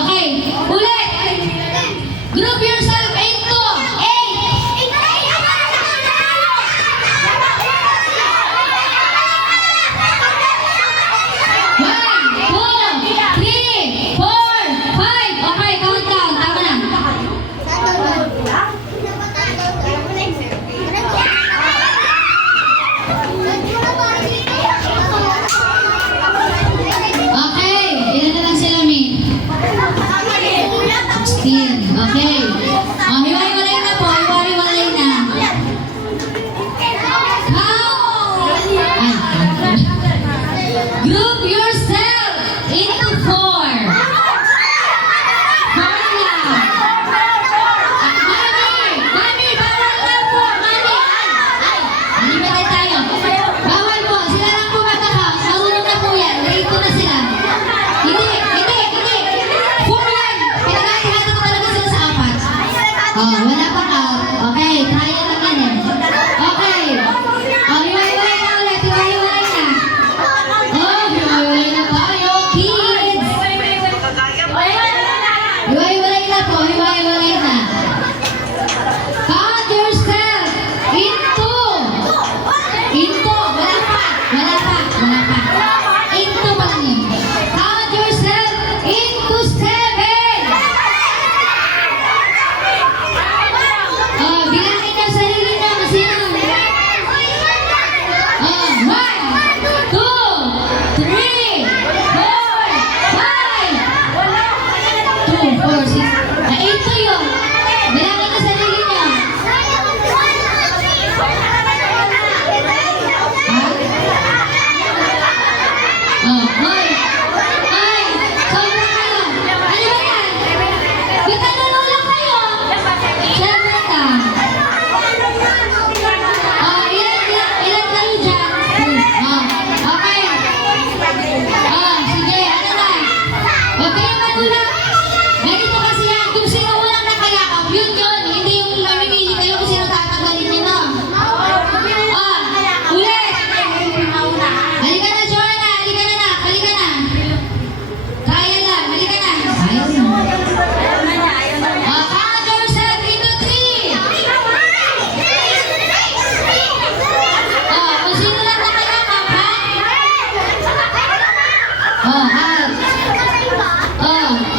Okay, ulit. Group yourself into 8. Okay, count down. Tama na. Okay, ilan na lang sila, May? 16. Okay. Hiwa-hiwalay na po. Hiwa-hiwalay na. Group yourself into 4. Mami, bawal lang po. Mami. Limitay tayo. Bawal po. Sila lang po magkaka. Marunong na po yan. Rito na sila. Hindi. 4 yan. Pinagkakita ko talaga sila sa 4. Wala pang out. Okay, trial lang yan eh. Okay. Hiwa-hiwalay na ulit. Hiwa-hiwalay na. Hiwa-hiwalay na tayo, kids. Hiwa-hiwalay na po. Hiwa-hiwalay na. Count yourself into. Wala pa. Into pa lang yun. Count yourself into 7. Bilangin niyo sarili niyo. Sino? 1, 2, 3, 4, 5. 2, 4, 6. 8 yun. Bilangin niyo sarili niyo. Hoy! Sobra kayo! Ano ba yan? Ba't nanunulak kayo? Siyempre ka. Ilan kayo dyan? Okay. Sige, ano na? Huwag kayong manulak. Ganito kasi yan. Kung sino walang nakayakap, yun. Hindi yung mamimili kayo kung sino tatanggalin niyo, no? Ulit! Halika na, Joanna! Halika na! Kaya lang! Halika na! Ayaw mo. Count yourself into 3. Kung sino lang nakayakap, ha? Out.